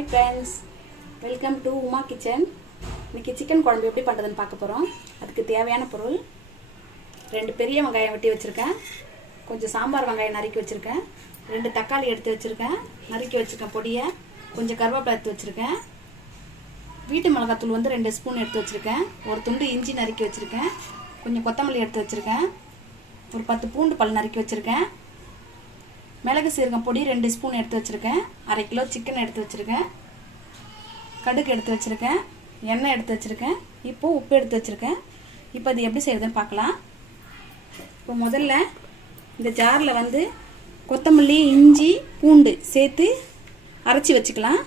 Hi friends, welcome to Uma Kitchen. இன்னைக்கு chicken குழம்பு எப்படி பண்றதுன்னு பார்க்க போறோம். அதுக்கு தேவையான பொருள் 2 பெரிய வெங்காயம் வெட்டி வச்சிருக்கேன். கொஞ்சம் சாம்பார் வெங்காயம் நறுக்கி வச்சிருக்கேன். 2 தக்காளி எடுத்து வச்சிருக்கேன். நறுக்கி வச்சிருக்கேன் பொடியை. கொஞ்சம் கருவேப்பிலை எடுத்து வச்சிருக்கேன். வீட்டு மிளகாய் தூள் 2 ஸ்பூன் எடுத்து வச்சிருக்கேன். ஒரு துண்டு இஞ்சி நறுக்கி வச்சிருக்கேன். கொஞ்சம் கொத்தமல்லி எடுத்து வச்சிருக்கேன். ஒரு 10 பூண்டு பல் நறுக்கி வச்சிருக்கேன். மிளகு சீரகம் பொடி 2 ஸ்பூன் எடுத்து வச்சிருக்கேன். 1/2 கிலோ சிக்கன் எடுத்து வச்சிருக்கேன். கடுகு எடுத்து வச்சிருக்கேன். எண்ணெய் எடுத்து வச்சிருக்கேன். இப்போ உப்பு எடுத்து வச்சிருக்கேன். இப்போ இது எப்படி செய்யறதுன்னு பார்க்கலாம். இப்போ முதல்ல இந்த ஜாரில் கொத்தமல்லி இஞ்சி பூண்டு சேர்த்து அரைச்சி வச்சுக்கலாம்.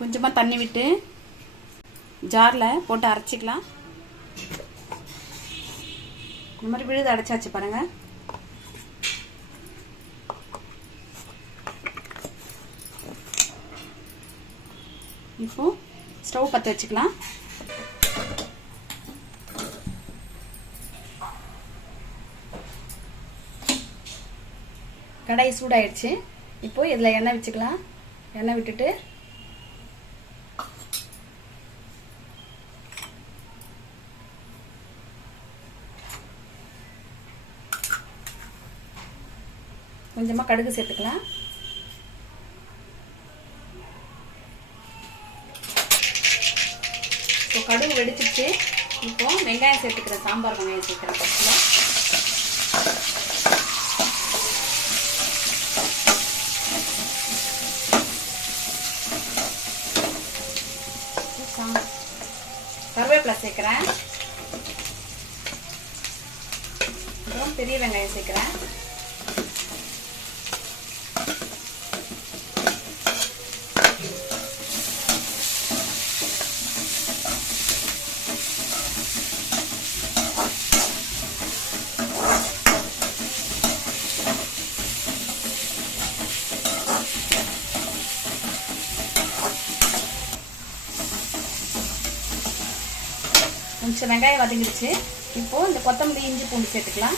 கொஞ்சமாக தண்ணி விட்டு ஜாரில் போட்டு அரைச்சிக்கலாம். இந்த மாதிரி விழுது அடைச்சாச்சு பாருங்க. இப்போ ஸ்டவ் பற்ற வச்சுக்கலாம். கடாய் சூடாயிடுச்சு. இப்போ இதில் எண்ணெய் வச்சுக்கலாம். எண்ணெய் விட்டுட்டு கொஞ்சமாக கடுகு சேர்த்துக்கலாம். இப்போ கடுகு வெடிச்சிருச்சு. இப்போ வெங்காயம் சேர்த்துக்கிறேன். சாம்பார் வெங்காயம் சேர்க்குறேன். ஃபஸ்ட்டில் கருவேப்பிலை சேர்க்குறேன். அப்புறம் பெரிய வெங்காயம் சேர்க்குறேன். கொஞ்சம் வெங்காயம் வதங்கிடுச்சு. இப்போ இந்த கொத்தமல்லி இஞ்சி பூண்டு சேர்த்துக்கலாம்.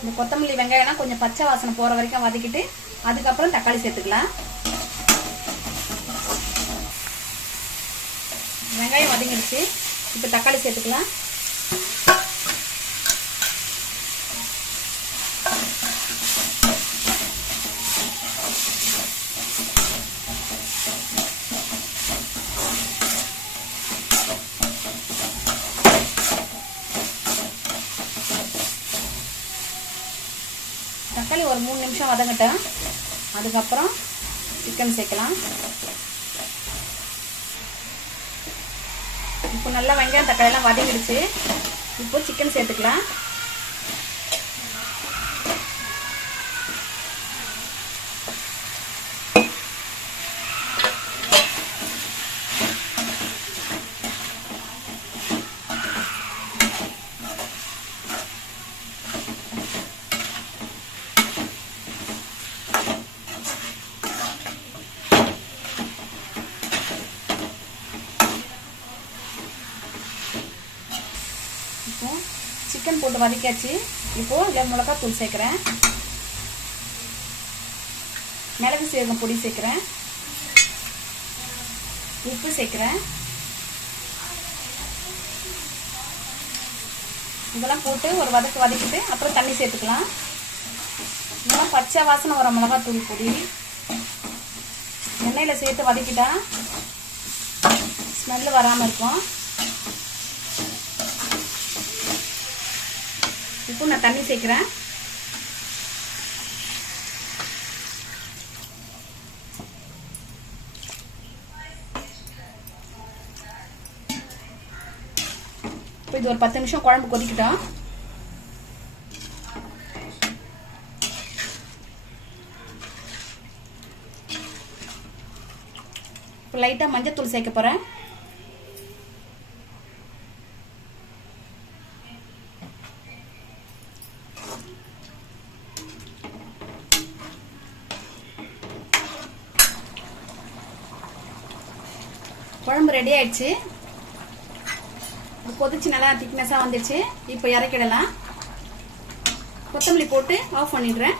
இந்த கொத்தமல்லி வெங்காயம்லாம் கொஞ்சம் பச்சை வாசனை போற வரைக்கும் வதக்கிட்டு அதுக்கப்புறம் தக்காளி சேர்த்துக்கலாம். வெங்காயம் வதங்கிடுச்சு. இப்போ தக்காளி சேர்த்துக்கலாம். தக்காளி ஒரு 3 நிமிஷம் வதங்கட்டும். அதுக்கப்புறம் சிக்கன் சேர்க்கலாம். இப்போ நல்லா வெங்காயம் தக்காளியெல்லாம் வதங்கிடுச்சு. இப்போ சிக்கன் சேர்த்துக்கலாம். இப்போ சிக்கன் போட்டு வதக்கியாச்சு. இப்போ இதில் மிளகாய் தூள் சேர்க்குறேன். மிளகு சீரகம் பொடி சேர்க்குறேன். உப்பு சேர்க்குறேன். இதெல்லாம் போட்டு ஒரு வதக்கிட்டு அப்புறம் தண்ணி சேர்த்துக்கலாம். இதெல்லாம் பச்சை வாசனை வர மிளகாய் தூள் பொடி எண்ணெயில் சேர்த்து வதக்கிட்டா ஸ்மெல்லு வராமல் இருக்கும். இப்போ நான் தண்ணி சேர்க்குறேன். இப்போ இது ஒரு 10 நிமிஷம் குழம்பு கொதிக்கட்டும். இப்போ லைட்டாக மஞ்சத்தூள் சேர்க்க போகிறேன். குழம்பு ரெடி ஆயிடுச்சு. கொதிச்சு நல்லா திக்னஸாக வந்துடுச்சு. இப்போ இறக்கிடலாம். கொத்தமல்லி போட்டு ஆஃப் பண்ணிடுறேன்.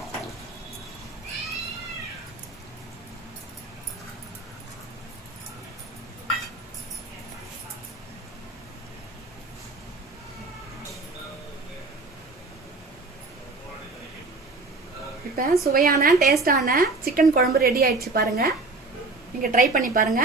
இப்போ சுவையான டேஸ்டான சிக்கன் குழம்பு ரெடி ஆயிடுச்சு பாருங்க. நீங்க ட்ரை பண்ணி பாருங்க.